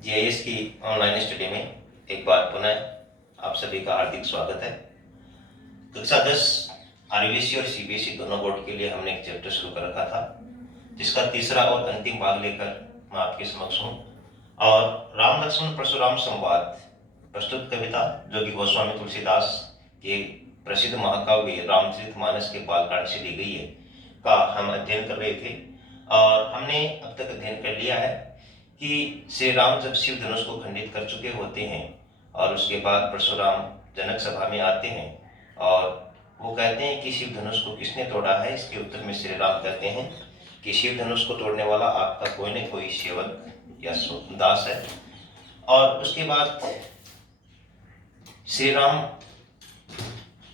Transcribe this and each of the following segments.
GIS की online study में एक बार पुनः आप सभी का हार्दिक स्वागत है। कक्षा 10 आरबीएसई और सीबीएसई दोनों बोर्ड के लिए हमने एक चैप्टर शुरू कर रखा था, जिसका तीसरा और अंतिम भाग लेकर मैं आपके समक्ष हूँ। और राम लक्ष्मण परशुराम संवाद प्रस्तुत कविता, जो कि गोस्वामी तुलसीदास के प्रसिद्ध महाकाव्य रामचरितमानस के बालकांड से ली गई है, का हम अध्ययन कर रहे थे। और हमने अब तक अध्ययन कर लिया है कि श्री राम जब शिव धनुष को खंडित कर चुके होते हैं और उसके बाद परशुराम जनक सभा में आते हैं और वो कहते हैं कि शिव धनुष को किसने तोड़ा है। इसके उत्तर में श्री राम कहते हैं कि शिव धनुष को तोड़ने वाला आपका कोई न कोई सेवक या दास है। और उसके बाद श्री राम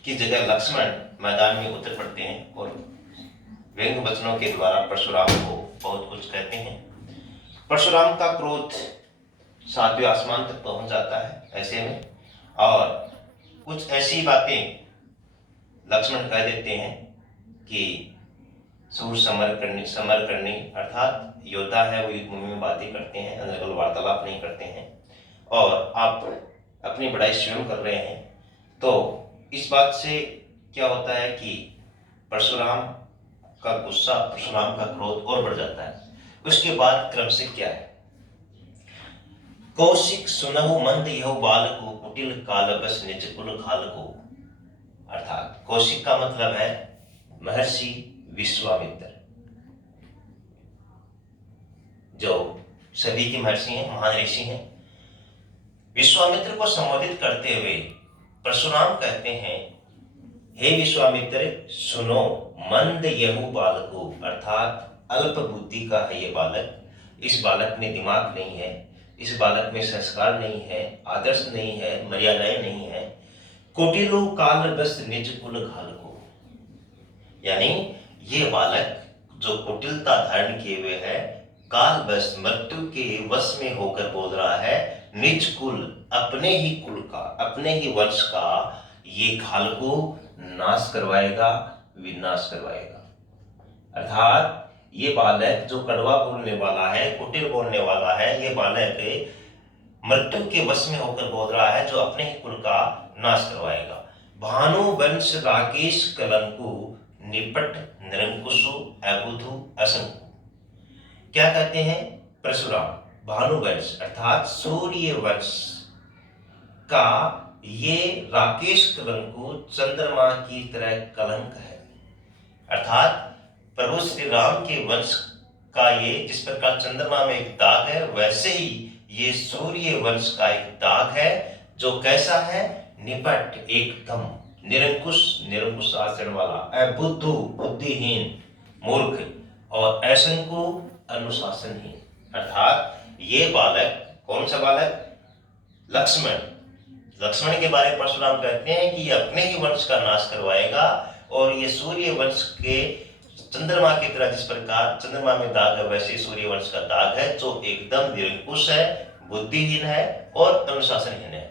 की जगह लक्ष्मण मैदान में उतर पड़ते हैं और व्यंग वचनों के द्वारा परशुराम को बहुत कुछ कहते हैं। परशुराम का क्रोध सातवें आसमान तक पहुंच जाता है ऐसे में, और कुछ ऐसी बातें लक्ष्मण कह देते हैं कि सूर समर करनी अर्थात योद्धा है वो युद्ध भूमि में बातें करते हैं, अनर्गल वार्तालाप नहीं करते हैं, और आप अपनी बड़ाई स्वयं कर रहे हैं। तो इस बात से क्या होता है कि परशुराम का गुस्सा, परशुराम का क्रोध और बढ़ जाता है। उसके बाद क्रम से क्या है, कौशिक सुनहु मंद यह बालको कुटिल काल बस निज कुल खालको। अर्थात कौशिक का मतलब है महर्षि विश्वामित्र, जो सदी के महर्षि हैं, महान ऋषि हैं। विश्वामित्र को संबोधित करते हुए परशुराम कहते हैं, हे विश्वामित्र सुनो, मंद यहु बालको, अर्थात अल्प बुद्धि का है ये बालक। इस बालक में दिमाग नहीं है, इस बालक में संस्कार नहीं है, आदर्श नहीं है, मर्यादाएं नहीं है। कुटिलो काल बस निज कुल घालको, यानी ये बालक जो कुटिलता धारण किए हुए है, काल बस मृत्यु के वश में होकर बोल रहा है, निज कुल अपने ही कुल का, अपने ही वंश का ये घाल को नाश करवाएगा, विनाश करवाएगा। अर्थात ये बालक जो कड़वा बोलने वाला है, कुटिल बोलने वाला है, ये बालक मृत्यु के वश में होकर बोल रहा है, जो अपने ही कुल का नाश करवाएगा। भानु वंश राकेश कलंकु, निपट निरंकुशु अबुधु असंकु। क्या कहते हैं परशुराम, भानुवंश अर्थात सूर्य वंश का ये राकेश कलंकु चंद्रमा की तरह कलंक है। अर्थात प्रभु श्री राम के वंश का ये जिस प्रकार चंद्रमा में एक दाग है, वैसे ही ये सूर्य वंश का एक दाग है, जो कैसा है, निपट एकदम, निरंकुश निरंकुश आचरण वाला, अबुद्धु बुद्धिहीन मूर्ख, और असंकु अनुशासनहीन। अर्थात ये बालक, कौन सा बालक, लक्ष्मण के बारे में परशुराम कहते हैं कि ये अपने ही वंश का नाश करवाएगा, और ये सूर्य वंश के चंद्रमा की तरह, जिस प्रकार चंद्रमा में दाग है वैसे सूर्य वंश का दाग है, जो एकदम निरंकुश है, बुद्धिहीन है और अनुशासनहीन है।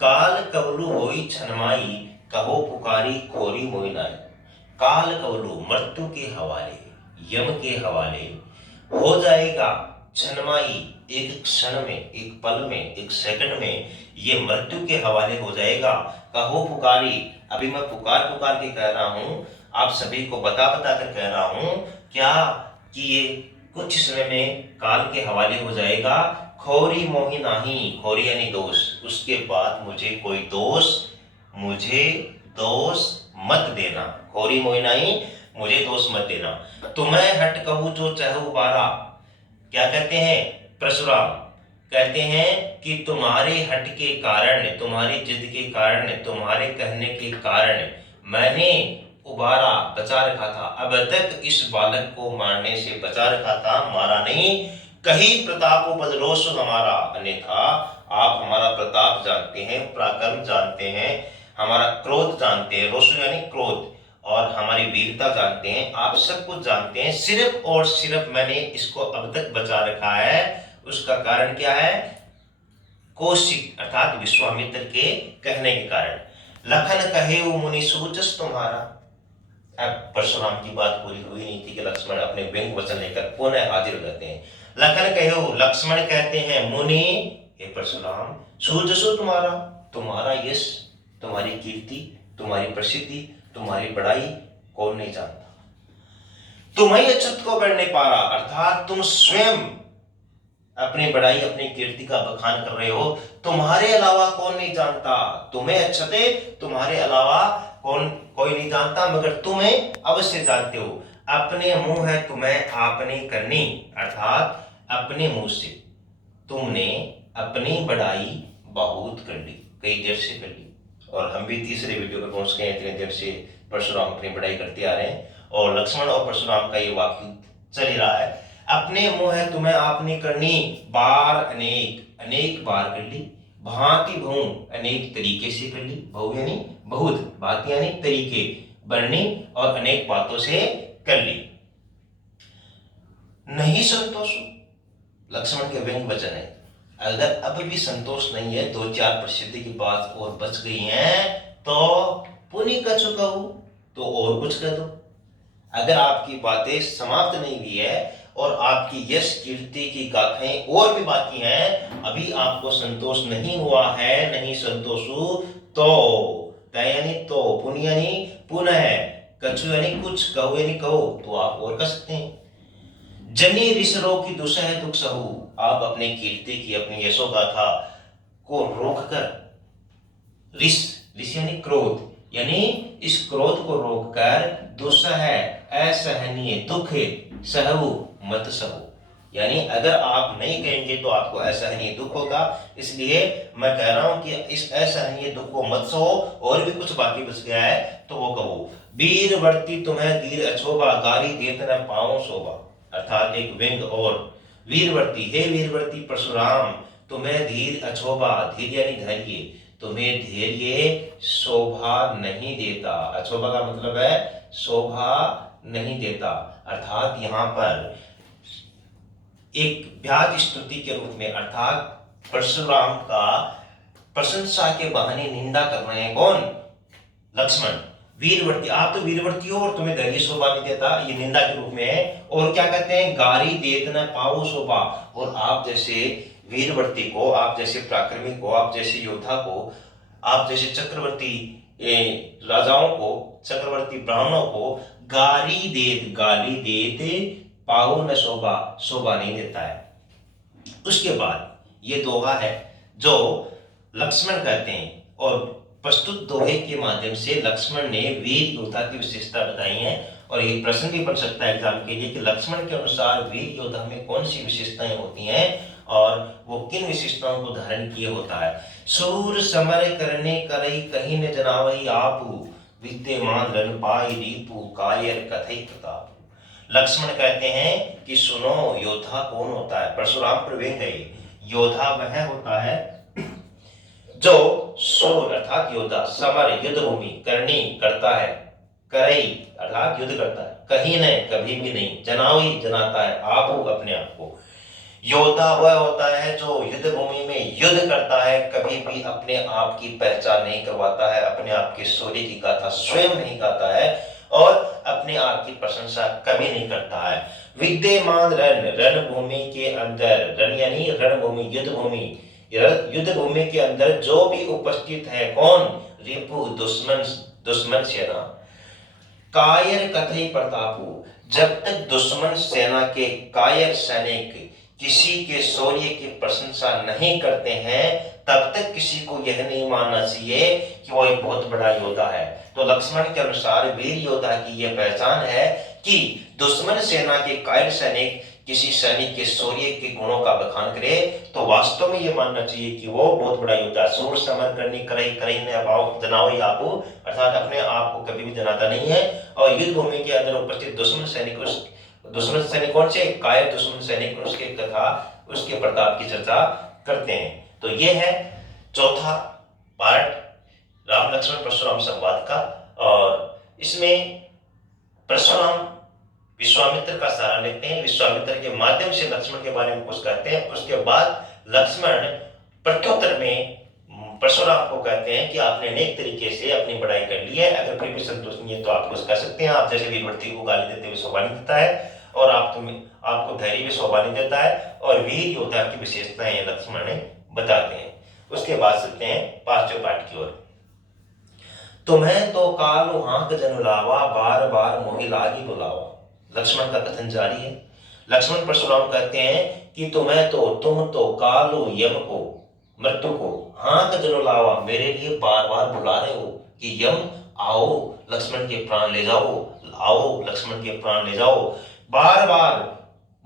काल कवलु होई छनमाई, कहो पुकारी खोरी मोई नाई। काल कवलु मृत्यु के हवाले, यम के हवाले हो जाएगा छनमाई, एक क्षण में, एक पल में, एक सेकंड में ये मृत्यु के हवाले हो जाएगा। कहो पुकारी, अभी मैं पुकार पुकार के कह रहा हूं, आप सभी को बता बता कर कह रहा हूं क्या, कि ये कुछ समय में काल के हवाले हो जाएगा। खोरी मोहि नाही, खोरी यानी दोष, उसके बाद मुझे कोई दोष, मुझे दोष मत देना। खोरी मोहि नाही, मुझे दोष मत देना। तुम्हें हट कहूं जो चहु बारा। क्या कहते हैं परशुराम, कहते हैं कि तुम्हारे हट के कारण, तुम्हारी जिद के कारण, तुम्हारे कहने के कारण मैंने उबारा, बचा रखा था, अब तक इस बालक को मारने से बचा रखा था, मारा नहीं। कहीं प्रताप बदरोस हमारा, अन्यथा आप हमारा प्रताप जानते हैं, पराक्रम जानते हैं, हमारा क्रोध जानते हैं, रोष यानी क्रोध, और हमारी वीरता जानते हैं, आप सब कुछ जानते हैं। सिर्फ और सिर्फ मैंने इसको अब तक बचा रखा है, उसका कारण क्या है, कौशिक अर्थात विश्वामित्र के कहने के कारण। लखन कहे मुनि सूचस तुम्हारा, अब परशुराम की बात पूरी हुई नहीं थी कि लक्ष्मण अपने व्यंग वचन लेकर पुनः हाजिर हो जाते हैं। लखन कहो, लक्ष्मण कहते हैं, मुनि हे परशुराम, सूझसु तुम्हारा, तुम्हारा यश, तुम्हारी कीर्ति, तुम्हारी प्रसिद्धि, तुम्हारी बड़ाई कौन नहीं जानता। तुम्हें अच्युत को बढ़ने पारा, अर्थात तुम स्वयं अपनी बड़ाई अपनी कीर्ति का बखान कर रहे हो। तुम्हारे अलावा कौन नहीं जानता, तुम्हें अच्छते तुम्हारे अलावा कौन कोई नहीं जानता, मगर तुम्हें अवश्य जानते हो। अपने मुंह है तुम्हें आपने करनी, अर्थात अपने मुंह से तुमने अपनी बड़ाई बहुत कर ली, कई देर से कर ली। और हम भी तीसरे वीडियो पर पहुंच गए। इतने देर से परशुराम अपनी बड़ाई करते आ रहे हैं और लक्ष्मण और परशुराम का ये वाक्य चल ही रहा है। अपने मुंह है तुम्हें आपने करनी, बार अनेक, अनेक बार कर ली, भांति बहु, अनेक तरीके से कर ली, बहु यानी बहुत, भांति यानी तरीके, बरनी और अनेक बातों से कर ली। नहीं संतोष, लक्ष्मण के व्यंग वचन है, अगर अब भी संतोष नहीं है, दो चार प्रसिद्धि की बात और बच गई है, तो पुनि कछु कहूं, तो और कुछ कह दो। अगर आपकी बातें समाप्त नहीं हुई है और आपकी यश कीर्ति की गाथाएं और भी बाकी हैं, अभी आपको संतोष नहीं हुआ है, नहीं संतोषु, तो यानी तो, पुनि यानी पुनः, कछु यानी कुछ, कहो यानी कहो, तो आप और कह सकते हैं। जनी ऋषरो की दुसह दुख सहु, आप अपनी कीर्ति की, अपनी यशोगाथा को रोककर, ऋष, ऋष यानी क्रोध, यानी इस क्रोध को रोककर, दुसह असहनीय दुख सहु मत सहु, यानी अगर आप नहीं कहेंगे तो आपको असहनीय दुख होगा, इसलिए मैं कह रहा हूं कि इस असहनीय दुख को मत सहो। और भी कुछ बाकी बच गया है तो वो कहो। वीरवर्ती तुम्हें धीर अछोबा, गारी देत न पाओ शोभा, अर्थात एक व्यंग और। वीरवर्ती, हे वीरवर्ती परशुराम, तुम्हें धीर अछोबा, धीर यानी धैर्य, तुम्हें धैर्य शोभा नहीं देता। अछोभा का मतलब है शोभा नहीं देता, अर्थात यहाँ पर एक व्याज स्तुति के रूप में, अर्थात परशुराम का प्रशंसा के बहाने निंदा कर रहे हैं कौन, लक्ष्मण। वीरवर्ती, आप तो वीरवर्ती हो और तुम्हें धैर्य शोभा नहीं देता, ये निंदा के रूप में है। और क्या कहते हैं, गारी देत न पाओ शोभा, और आप जैसे वीरवर्ती को, आप जैसे पराक्रमी को, आप जैसे योद्धा को, आप जैसे चक्रवर्ती राजाओं को, चक्रवर्ती ब्राह्मणों को गाली देते पाओ न शोभा, शोभा नहीं देता है। उसके बाद ये दोहा है जो लक्ष्मण कहते हैं, और प्रस्तुत दोहे के माध्यम से लक्ष्मण ने वीर योद्धा की विशेषता बताई है। और एक प्रश्न भी बन सकता है एग्जाम के लिए कि लक्ष्मण के अनुसार वीर योद्धा में कौन सी विशेषताएं होती हैं और वो किन विशेषताओं को धारण किए होता है। सूर समर करने करई कहीं न जनावई आपू, विद्यमान रण पाई रीपू, कायर कथई प्रताप। लक्ष्मण कहते हैं कि सुनो, योद्धा कौन होता है, परशुराम पर व्यंग है। योद्धा वह होता है जो सूर अर्थात योद्धा, समर युद्ध भूमि, करनी करता है, करई अर्थात युद्ध करता है, कहीं नहीं कभी भी नहीं, जनावी जनाता है, आपू अपने आप को। योद्धा वह होता है जो युद्ध भूमि में युद्ध करता है, कभी भी अपने आप की पहचान नहीं करवाता है, अपने आप के शौर्य की गाथा स्वयं नहीं गाता है और अपने आप की प्रशंसा कभी नहीं करता है। विद्यमान रण, रणभूमि के अंदर, रण यानी रणभूमि, युद्ध भूमि, युद्ध भूमि के अंदर जो भी उपस्थित है कौन, रिपु दुश्मन, दुश्मन सेना, कायर कथई प्रतापु, जब तक दुश्मन सेना के कायर सैनिक किसी के शौर्य की प्रशंसा नहीं करते हैं, तब तक किसी को यह नहीं मानना चाहिए कि वो एक बहुत बड़ा योद्धा है। तो लक्ष्मण के अनुसार वीर योद्धा की यह पहचान है कि दुश्मन सेना के कायर सैनिक किसी सैनिक के शौर्य के गुणों का बखान करे तो वास्तव में यह मानना चाहिए कि वो बहुत बड़ा योद्धा। सूर समर करनी करई करई ने अभाव जनाओ आपू, अर्थात अपने आप को कभी भी जनाता नहीं है। और युद्ध भूमि के अंदर उपस्थित दुश्मन सैनिक, दुश्मन सैनिक कौन से, कायर दुश्मन सैनिक, उसके कथा, उसके प्रताप की चर्चा करते हैं। तो ये है चौथा पार्ट राम लक्ष्मण परशुराम संवाद का। और इसमें परशुराम विश्वामित्र का सहारा लेते हैं, विश्वामित्र के माध्यम से लक्ष्मण के बारे में कुछ कहते हैं। उसके बाद लक्ष्मण प्रत्युत्तर में परशुराम को कहते हैं कि आपने नेक तरीके से अपनी बड़ाई कर ली है, अगर फिर भी संतुष्ट नहीं है तो आप कुछ कर सकते हैं। आप जैसे वीरवती को गाली देते हुए शोभा नहीं देता है, और आपको धैर्य भी शोभा नहीं देता है, और वीर योद्धा की विशेषताएं लक्ष्मण ने बताते हैं। उसके बाद चलते हैं पांचवें पाठ की ओर। तुम्हें तो कालु हांक जनु लावा, बार बार मोहि लागी बुलावा। लक्ष्मण का कथन जारी है। लक्ष्मण परशुराम कहते हैं कि तुम तो कालु यम को, मृत्यु को, हांक जनु लावा, मेरे लिए बार बार बुला रहे हो कि यम आओ लक्ष्मण के प्राण ले जाओ, आओ लक्ष्मण के प्राण ले जाओ। बार बार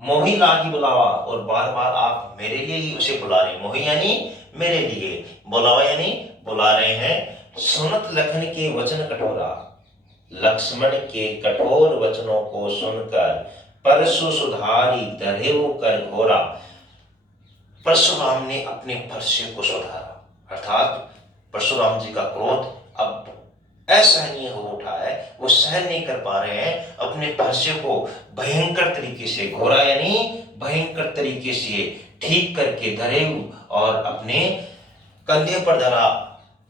मोहि लागी बुलावा, और बार बार आप मेरे लिए ही उसे बुला रहे हैं। मोहि यानी मेरे लिए, बुलावा यानी बुला रहे हैं। सुनत लखन के वचन कठोरा, लक्ष्मण के कठोर वचनों को सुनकर परशु सुधारी दरेव कर घोरा। परशुराम ने अपने भर्ष्य को सुधारा, अर्थात परशुराम जी का क्रोध अब असहनीय हो उठा है, वो सहन नहीं कर पा रहे हैं। अपने भर्ष्य को भयंकर तरीके से, घोरा यानी भयंकर तरीके से ठीक करके धरेव और अपने कंधे पर धरा।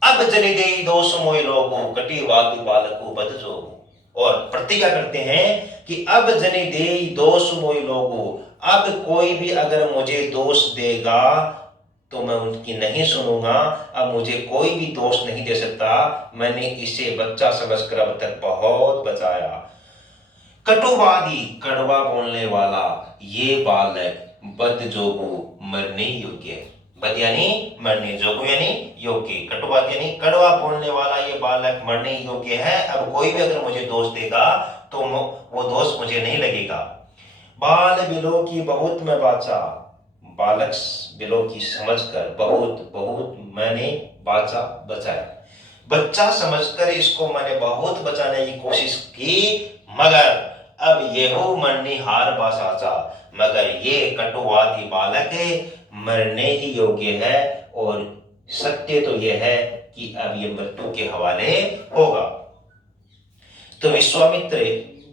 अब जनि देई दोष मोहि लोगो, कटी वाग्य बालको बद जोगो। और प्रतिज्ञा करते हैं कि अब जनि देई दोष मोहि लोगो, अब कोई भी अगर मुझे दोष देगा तो मैं उनकी नहीं सुनूंगा। अब मुझे कोई भी दोष नहीं दे सकता, मैंने इसे बच्चा समझकर अब तक बहुत बचाया। कटुवादी, कड़वा बोलने वाला ये बालक बद जोगो, मरने योग्य। बद यानी मरने, जोगो यानी योग्य, कटुवादी यानी कड़वा बोलने वाला ये बालक मरने योग्य है। अब कोई भी अगर मुझे दोष देगा तो वो दोष मुझे नहीं लगेगा। बाल बिलो की बहुत मैं बाचा, बालक बिलो की समझकर बहुत बहुत मैंने बाचा, बचाया। बच्चा समझकर इसको मैंने बहुत बचाने की कोशिश की, मगर अब ये हो मरनी हार बासाचा, मगर ये कटुवादी बालक मरने ही योग्य है। और सत्य तो यह है कि अब ये मृत्यु के हवाले होगा। तो विश्वामित्र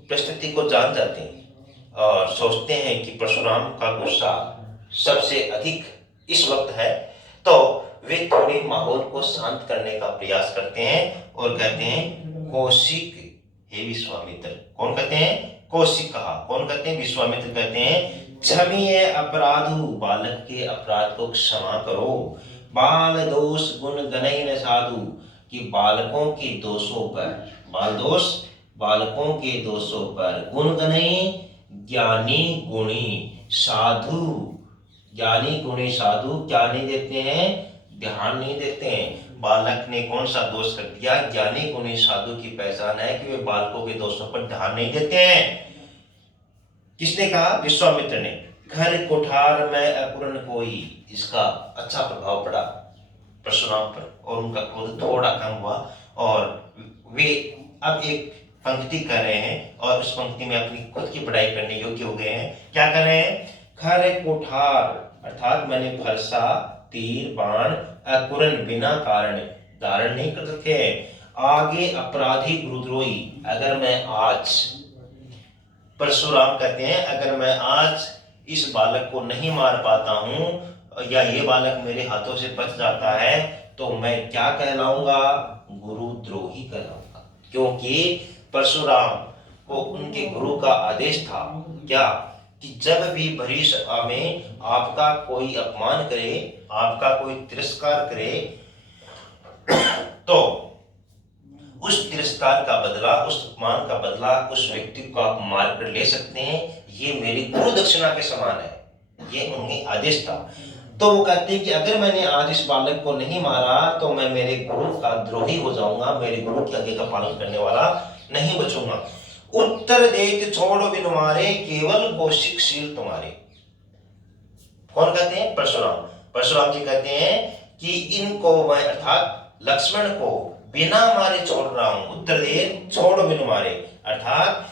परिस्थिति को जान जाते हैं और सोचते हैं कि परशुराम का गुस्सा सबसे अधिक इस वक्त है, तो वे थोड़े माहौल को शांत करने का प्रयास करते हैं और कहते हैं कौशिक हे विश्वामित्र। कौन कहते हैं? कौशिक कहा। कौन कहते हैं? विश्वामित्र कहते हैं क्षमीय अपराधु, बालक के अपराध को क्षमा करो। बाल दोष गुण गनहि न साधु, कि बालकों के दोषों पर, बाल दोष बालकों के दोषों पर, गुण गनहि ज्ञानी गुणी साधु, ज्ञानी गुणी साधु क्या नहीं देते हैं? ध्यान नहीं देते हैं। बालक ने कौन सा दोष कर दिया? ज्ञानी गुणी साधु की पहचान है कि वे बालकों के दोषों पर ध्यान नहीं देते हैं। किसने कहा? विश्वामित्र ने। घर कुठार में अपूर्ण कोई, इसका अच्छा प्रभाव पड़ा परशुराम पर और उनका क्रोध थोड़ा कम हुआ और वे अब एक पंक्ति कर रहे हैं और उस पंक्ति में अपनी खुद की पढ़ाई करने योग्य हो गए हैं। क्या कर रहे हैं? घर कुठार अर्थात मैंने फरसा, तीर, बाण अकुरन बिना कारण धारण नहीं कर रखे हैं। आगे अपराधी गुरुद्रोही, अगर मैं आज, परशुराम कहते हैं अगर मैं आज इस बालक को नहीं मार पाता हूं या ये बालक मेरे हाथों से बच जाता है तो मैं क्या कहलाऊंगा? गुरुद्रोही कहलाऊंगा। क्योंकि परशुराम को उनके गुरु का आदेश था क्या? कि जब भी भरी सभा में आपका कोई अपमान करे, आपका कोई तिरस्कार करे, तो उस तिरस्कार का बदला, उस अपमान का बदला उस व्यक्ति को आप मार कर ले सकते हैं। ये मेरी गुरु दक्षिणा के समान है, ये उन्हें आदेश था। तो वो कहते हैं कि अगर मैंने आज इस बालक को नहीं मारा तो मैं मेरे गुरु का द्रोही हो जाऊंगा, मेरे गुरु की आज्ञा का पालन करने वाला नहीं बचूंगा। उत्तर देत छोड़ो बिन मारे, केवल कौशिकशील तुम्हारे। कौन कहते हैं? परशुराम। परशुराम जी कहते हैं कि इनको मैं अर्थात लक्ष्मण को बिना मारे छोड़ रहा हूं। उत्तर देत छोड़ो बिन मारे अर्थात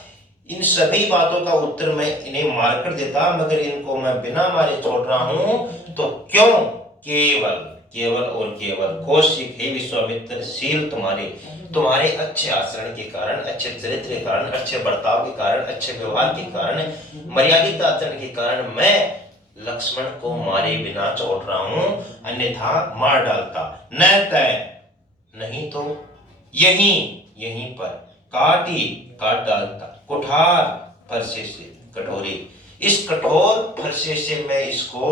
इन सभी बातों का उत्तर मैं इन्हें मार कर देता, मगर इनको मैं बिना मारे छोड़ रहा हूं। तो क्यों? केवल, केवल और केवल कौशिक हे विश्वामित्र शील तुम्हारे अच्छे आचरण के कारण, अच्छे चरित्र के कारण, अच्छे बर्ताव के कारण, अच्छे व्यवहार के कारण, मर्यादित आचरण के कारण मैं लक्ष्मण को मारे बिना छोड़ रहा हूं, अन्यथा मार डालता। न तय, नहीं तो यहीं यहीं पर, काट डालता। कुठार, फरसे से, कटोरी, इस कठोर फरसे से मैं इसको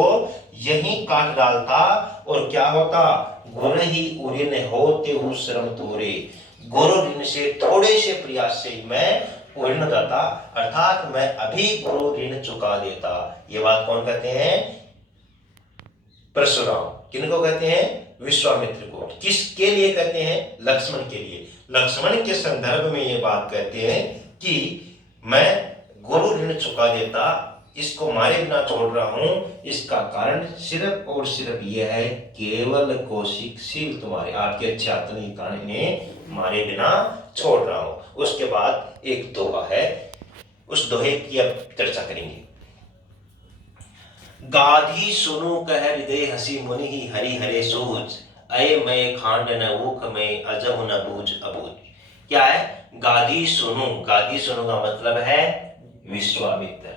यहीं काट डालता और क्या होता? गुण ही उरिन होते हूँ श्रम तोरे, गुरु ऋण से थोड़े से प्रयास से मैं उड़न जाता, अर्थात मैं अभी गुरु ऋण चुका देता। ये बात कौन कहते हैं? परशुराम। किनको कहते हैं? विश्वामित्र को। किसके लिए कहते हैं? लक्ष्मण के लिए। लक्ष्मण के संदर्भ में ये बात कहते हैं कि मैं गुरु ऋण चुका देता, इसको मारे बिना छोड़ रहा हूं। इसका कारण सिर्फ और सिर्फ यह है, केवल कौशिक शील तुम्हारे, आपके अच्छे आत्मा के कारण इन्हें मारे बिना छोड़ रहा हूं। उसके बाद एक दोहा है, उस दोहे की अब चर्चा करेंगे। गाधी सुनु कह हृदय हसी मुनि ही हरि हरे सूझ, अय मैं खांड न ऊख में अजहु न बूझ अबूझ। क्या है? गाधी सुनु। गाधी सुनु का मतलब है विश्वामित्र।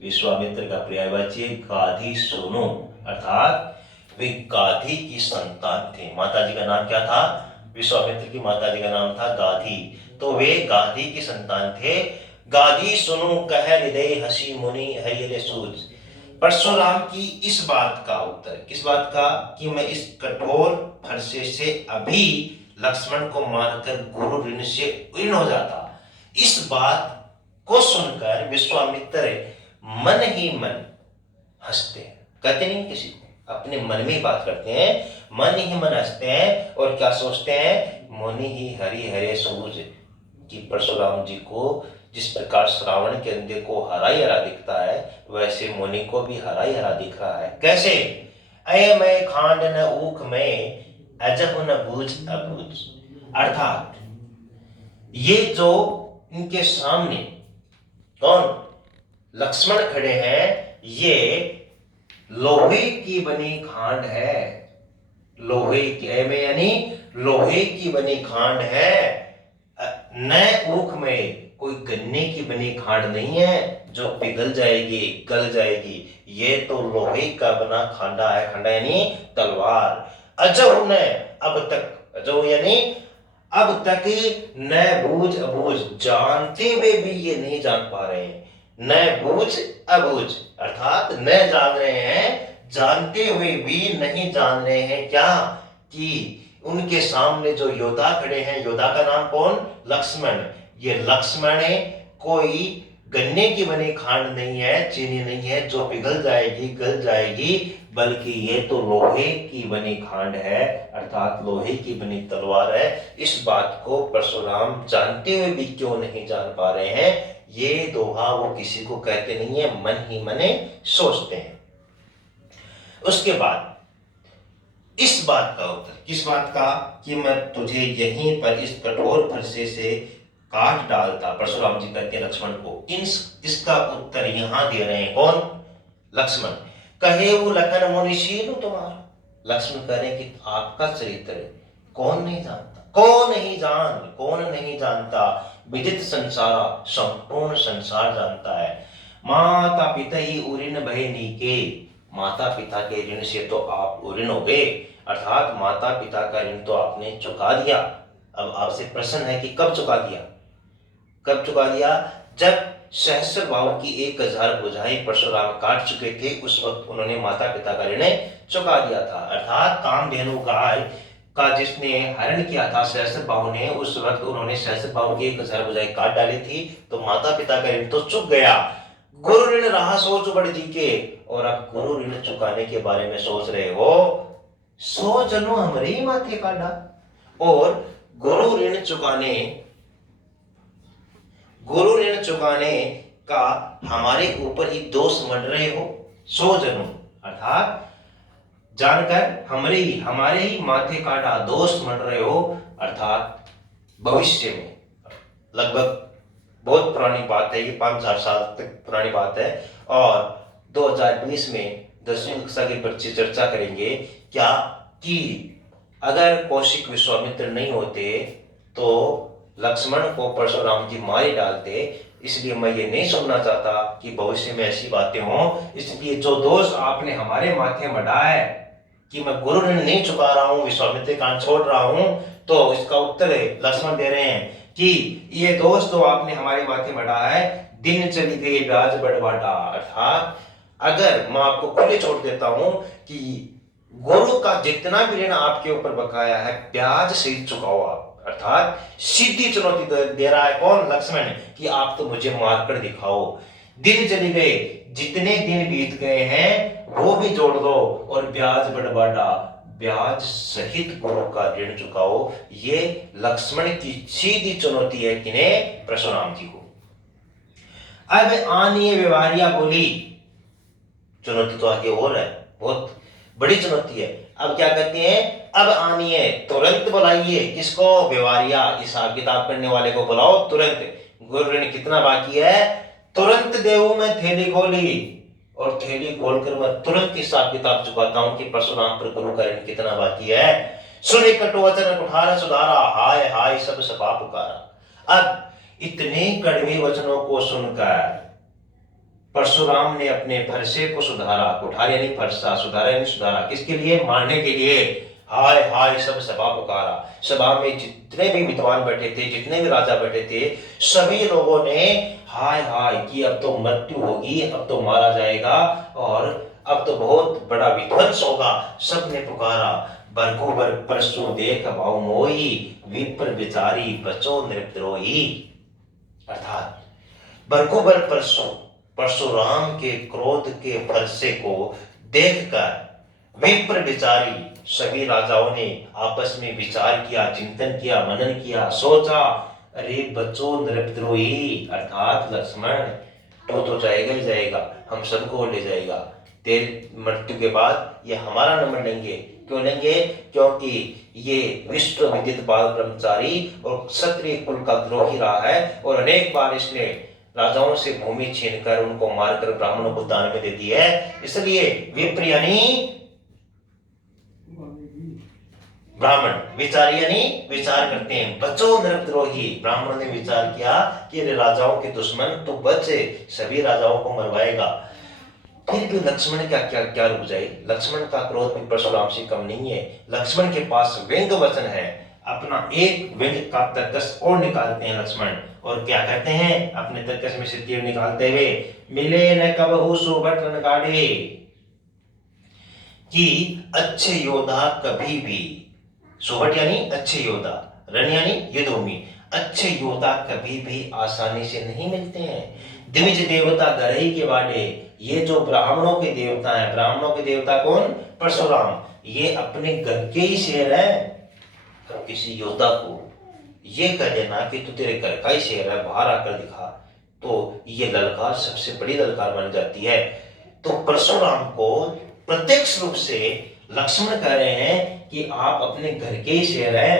विश्वामित्र का पर्यायवाची गाधी सुनु, अर्थात वे गाधी की संतान थे। माता जी का नाम क्या था? विश्वामित्र की माता जी का नाम था गाधी, तो वे गाधी की संतान थे। गाधी सुनु कह हृदय हसी मुनि हरि हरे सूझ। परशुराम की इस बात का उत्तर, किस बात का? कि मैं इस कठोर फरसे से अभी लक्ष्मण को मारकर गुरु ऋण से ऋण हो जाता। इस बात को सुनकर विश्वामित्र मन ही मन हंसते हैं। कहते नहीं किसी को, अपने मन में बात करते हैं, मन ही मन हंसते हैं और क्या सोचते हैं? मुनि ही हरि हरे सूझ, कि परशुराम जी को जिस प्रकार श्रावण के अंधे को हरा ही हरा दिखता है, वैसे मुनि को भी हरा ही हरा दिख रहा है। कैसे? अय मैं खांड न ऊख में अजहु न बूझ अबूझ। अर्थात ये जो इनके सामने कौन? लक्ष्मण खड़े हैं, ये लोहे की बनी खांड है। लोहे की, यानी लोहे की बनी खांड है। न ऊख में, कोई गन्ने की बनी खांड नहीं है जो पिघल जाएगी, गल जाएगी। ये तो लोहे का बना खांडा है। खांडा यानी तलवार। अजहु न, अब तक, अजहु यानी अब तक, न बूझ अबूझ, जानते हुए भी ये नहीं जान पा रहे हैं। न बूझ अबूझ, अर्थात न जान रहे हैं, जानते हुए भी नहीं जान रहे हैं। क्या? कि उनके सामने जो योद्धा खड़े हैं, योद्धा का नाम कौन? लक्ष्मण। ये लक्ष्मण कोई गन्ने की बनी खांड नहीं है, चीनी नहीं है जो पिघल जाएगी, गल जाएगी, बल्कि ये तो लोहे की बनी खांड है, अर्थात लोहे की बनी तलवार है। इस बात को परशुराम जानते हुए भी क्यों नहीं जान पा रहे हैं? ये दोहा वो किसी को कहते नहीं है, मन ही मने सोचते हैं। उसके बाद इस बात का उत्तर, किस बात का? कि मैं तुझे यहीं पर इस कठोर फरसे से काट डालता, परशुराम जी कहते हैं लक्ष्मण को। इसका उत्तर यहां दे रहे हैं कौन? लक्ष्मण। कहे वो लखन मुनिशील तुम्हारा। लक्ष्मण कह रहे हैं कि आपका चरित्र कौन नहीं जानता? कौन नहीं जानता? विदित संसारा, संपूर्ण संसार जानता है। माता पिता ही उरिन भय नीके, माता पिता के ऋण से तो आप उऋण हो गए, अर्थात माता पिता का ऋण तो आपने चुका दिया। अब आपसे प्रश्न है कि कब चुका दिया? कब चुका दिया? जब सहस्र भाव की 1000 भुजाएं परशुराम काट चुके थे, उस वक्त उन्होंने माता पिता का ऋण चुका दिया था। अर्थात कामधेनु गाय का जिसने हरण किया था सहस्र भाव ने, उस वक्त उन्होंने सहस्र भाव की 1000 भुजाएं काट डाली थी, तो माता पिता का ऋण तो चुक गया। गुरु ऋण रहा सोच बड़ जी के, और अब गुरु ऋण चुकाने के बारे में सोच रहे हो। 100 जन्म हमारे ही माथे काटा, और गुरु ऋण चुकाने का हमारे ऊपर ही दोष मंड रहे हो। 100 जन्म, अर्थात जानकर हमारे ही माथे काटा दोष मंड रहे हो, अर्थात भविष्य में, लगभग बहुत पुरानी बात है ये, 5000 साल तक पुरानी बात है। और 2020 में 10वीं कक्षा के बच्चे चर्चा करेंगे क्या कि अगर कौशिक विश्वामित्र नहीं होते तो लक्ष्मण को परशुराम जी मारे डालते। इसलिए मैं ये नहीं सुनना चाहता कि भविष्य में ऐसी बातें हों। इसलिए जो दोष आपने हमारे माथे मढ़ा है कि मैं गुरु ऋण नहीं चुका रहा हूं, विश्वामित्र कान छोड़ रहा हूं, तो इसका उत्तर लक्ष्मण दे रहे हैं कि ये दोष तो आपने हमारे माथे मढ़ा है, दिन चली गई ब्याज बढ़वाटा। अर्थात अगर मैं आपको खुले छोड़ देता हूं कि गुरु का जितना भी ऋण आपके ऊपर बकाया है ब्याज सहित चुकाओ आप। अर्थात सीधी चुनौती दे रहा है कौन? लक्ष्मण, कि आप तो मुझे मारकर दिखाओ। दिन चले गए, जितने दिन बीत गए हैं वो भी जोड़ दो और ब्याज बढ़वाटा, ब्याज सहित गुरु का ऋण चुकाओ। ये लक्ष्मण की सीधी चुनौती है किन्हें? परशुराम जी को। अब आनिए व्यवहारिया बोली, चुनौती तो आगे और है, बहुत बड़ी चुनौती है। अब क्या कहते हैं? अब आनिए, तुरंत बुलाइए किसको? व्यवहारिया, हिसाब किताब करने वाले को बुलाओ तुरंत। गुरु ऋण कितना बाकी है? तुरंत देवू मैं थैली खोली और थैली खोलकर मैं तुरंत हिसाब किताब चुकाता हूं कि परशुराम पर गुरु का ऋण कितना बाकी है। सुने कटु वचन कुठारा सुधारा, हाय हाय सब सपा पुकारा। अब इतने कड़वे वचनों को सुनकर परशुराम ने अपने फरसे को सुधारा। कुठार यानी फरसा, सुधारा यानी सुधारा। किसके लिए? मारने के लिए। हाय हाय सब सभा पुकारा। सभा में जितने भी विद्वान बैठे थे, जितने भी राजा बैठे थे, सभी लोगों ने हाय हाय कि अब तो मृत्यु होगी, अब तो मारा जाएगा और अब तो बहुत बड़ा विध्वंस होगा। सबने पुकारा, बरगुबर परसु देख भाव मोही, विप्र विचारी बचो नृपद्रोही। अर्थात बरगुबर परसु, परशुराम के क्रोध के फरसे को देखकर विप्र विचारी, सभी राजाओं ने आपस में विचार किया, चिंतन किया, मनन किया, सोचा, अरे बच्चों नृपद्रोही, अर्थात लक्ष्मण तो जाएगा ही जाएगा, हम सबको ले जाएगा। तेरे मृत्यु के बाद ये हमारा नंबर लेंगे। क्यों लेंगे? क्योंकि ये विश्व विदित बाल ब्रह्मचारी और क्षत्रिय कुल का द्रोही रहा है और अनेक बार इसने राजाओं से भूमि छीनकर उनको मारकर ब्राह्मणों को दान में दे दी है। इसलिए विप्र यानी ब्राह्मण, विचार यानी विचार करते हैं। बचो नृपद्रोही, ब्राह्मण ने विचार किया कि राजाओं के दुश्मन तो बचे, सभी राजाओं को मरवाएगा। फिर भी लक्ष्मण क्या क्या क्या रुक जाए? लक्ष्मण का क्रोध भी परशुराम से कम नहीं है। लक्ष्मण के पास व्यंग वचन है, अपना एक व्यंग का तर्कस और निकालते हैं लक्ष्मण। और क्या कहते हैं अपने तर्कस में से तीर निकालते हुए? मिले न कबहू सुभट रणगाड़े, कि अच्छे योद्धा कभी भी, सुभट यानी अच्छे योद्धा, रण यानी युद्धभूमि, अच्छे योद्धा कभी भी आसानी से नहीं मिलते हैं। द्विज देवता गरही के वाडे, ये जो ब्राह्मणों के देवता हैं, ब्राह्मणों के देवता कौन? परशुराम, ये अपने घर के ही शेर है। तो किसी योद्धा को ये कह देना कि तू तेरे घर का ही शेर है, बाहर आकर दिखा, तो ये ललकार सबसे बड़ी ललकार बन जाती है। तो परशुराम को प्रत्यक्ष रूप से लक्ष्मण कह रहे हैं कि आप अपने घर के ही शेर हैं,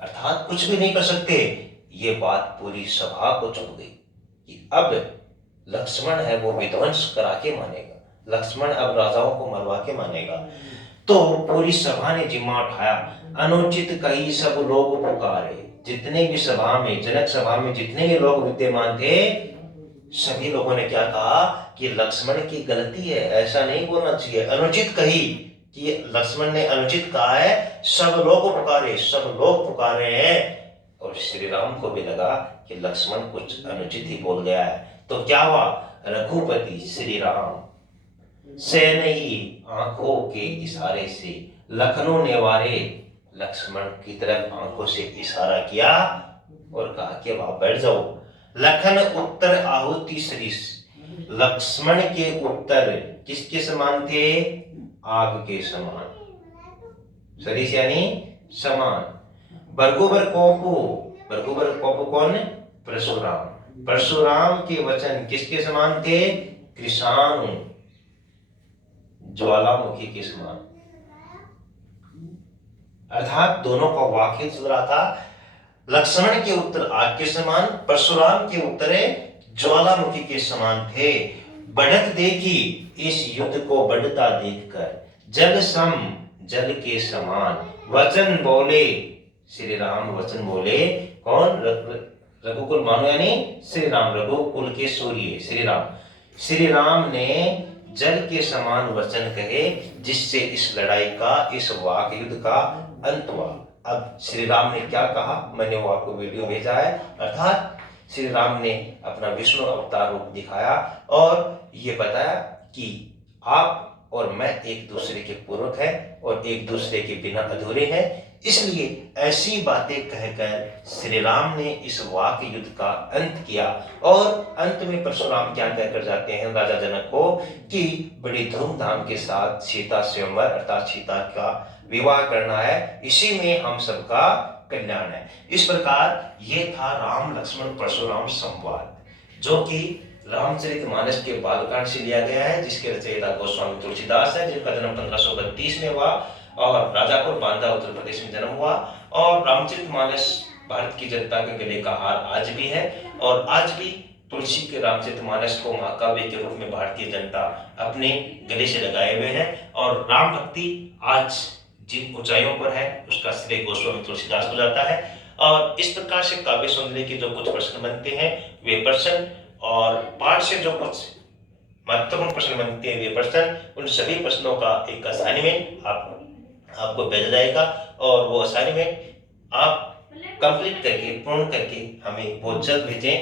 अर्थात कुछ भी नहीं कर सकते। ये बात पूरी सभा को चुभ गई कि अब लक्ष्मण है वो विध्वंस करा के मानेगा, लक्ष्मण अब राजाओं को मरवा के मानेगा। तो पूरी सभा ने जिम्मा उठाया, अनुचित कही सब लोग पुकारे। जितने भी सभा में, जनक सभा में जितने भी लोग विद्यमान थे, सभी लोगों ने क्या कहा कि लक्ष्मण की गलती है, ऐसा नहीं बोलना चाहिए। अनुचित कही कि लक्ष्मण ने अनुचित कहा है, सब लोग पुकारे, सब लोग पुकारे हैं। और श्री राम को भी लगा कि लक्ष्मण कुछ अनुचित ही बोल गया है। तो क्या हुआ? रघुपति श्री राम से नहीं आंखों के इशारे से लखनऊ ने वारे, लक्ष्मण की तरफ आंखों से इशारा किया और कहा कि वहां बैठ जाओ। लखन उत्तर आहुति सरिस, लक्ष्मण के उत्तर किसके समान थे? आग के समान। सरिस यानी समान। बरगुबर कोपू, बरगुबर कोपू कौन? परशुराम। परशुराम के वचन किसके समान थे? कृषाणु, ज्वालामुखी के समान। अर्थात दोनों का वाक्य चल रहा था। लक्ष्मण के उत्तर आग के समान, परशुराम के उत्तर ज्वालामुखी के समान थे। बढ़त देखी इस युद्ध को बढ़ता देखकर, जल सम जल के समान। वचन बोले श्री राम, वचन बोले कौन? रघुकुल मानो यानी श्री राम, रघुकुल के सूर्य श्री राम। श्री राम ने जल के समान वचन कहे जिससे इस लड़ाई का, इस वाक युद्ध का अंत हुआ। अब श्री राम ने क्या कहा, मैंने वो आपको वीडियो भेजा है। अर्थात श्री राम ने अपना विष्णु अवतार रूप दिखाया और ये बताया कि आप और मैं एक दूसरे के पूरक हैं और एक दूसरे के बिना अधूरे हैं। इसलिए ऐसी बातें कहकर श्री राम ने इस वाक युद्ध का अंत किया और अंत में परशुराम क्या कहकर जाते हैं राजा जनक को कि बड़ी धूमधाम के साथ सीता स्वयंवर अर्थात सीता का विवाह करना है, इसी में हम सबका कल्याण है। इस प्रकार ये था राम लक्ष्मण परशुराम संवाद, जो कि रामचरितमानस के बालकांड से लिया गया है, जिसके रचयिता गोस्वामी तुलसीदास है, जिनका जन्म 1532 में हुआ और राजापुर बांदा उत्तर प्रदेश में जन्म हुआ। और रामचरितमानस भारत की जनता के गले का हार आज भी है और आज भी तुलसी के रामचरितमानस को महाकाव्य के रूप में भारतीय जनता अपने गले से लगाए हुए हैं। और राम भक्ति आज जिन ऊंचाइयों पर है उसका श्रेय गोस्वामी तुलसीदास को जाता है। और इस प्रकार से काव्य सौंदर्य के जो कुछ प्रश्न बनते हैं वे प्रश्न और पाठ से जो कुछ महत्वपूर्ण प्रश्न बनते हैं वे प्रश्न, उन सभी प्रश्नों का एक असाइनमेंट आपको भेजा जाएगा और वो असाइनमेंट आप कंप्लीट करके पूर्ण करके हमें बहुत जल्द भेजें।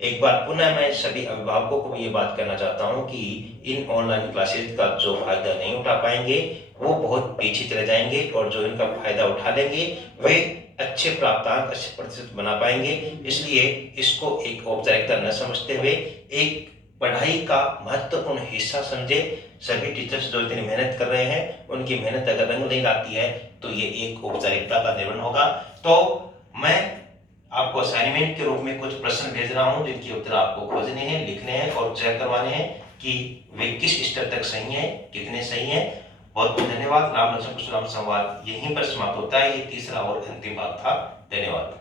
एक बार पुनः मैं सभी अभिभावकों को ये बात कहना चाहता हूँ कि इन ऑनलाइन क्लासेस का जो फायदा नहीं उठा पाएंगे वो बहुत पीछे चले जाएंगे और जो इनका फायदा उठा लेंगे वे अच्छे प्राप्तांक, अच्छे प्रतिशत बना पाएंगे। इसलिए इसको एक औपचारिकता न समझते हुए एक पढ़ाई का महत्वपूर्ण हिस्सा समझे। सभी टीचर्स जो इतनी मेहनत कर रहे हैं उनकी मेहनत अगर रंग नहीं लाती है तो ये एक औपचारिकता का निर्माण होगा। तो मैं आपको असाइनमेंट के रूप में कुछ प्रश्न भेज रहा हूं जिनके उत्तर आपको खोजने हैं, लिखने हैं और चेक करवाने हैं कि वे किस स्तर तक सही हैं, कितने सही हैं। बहुत बहुत धन्यवाद। राम लक्ष्मण परशुराम संवाद यहीं पर समाप्त होता है। ये तीसरा और अंतिम भाग था। धन्यवाद।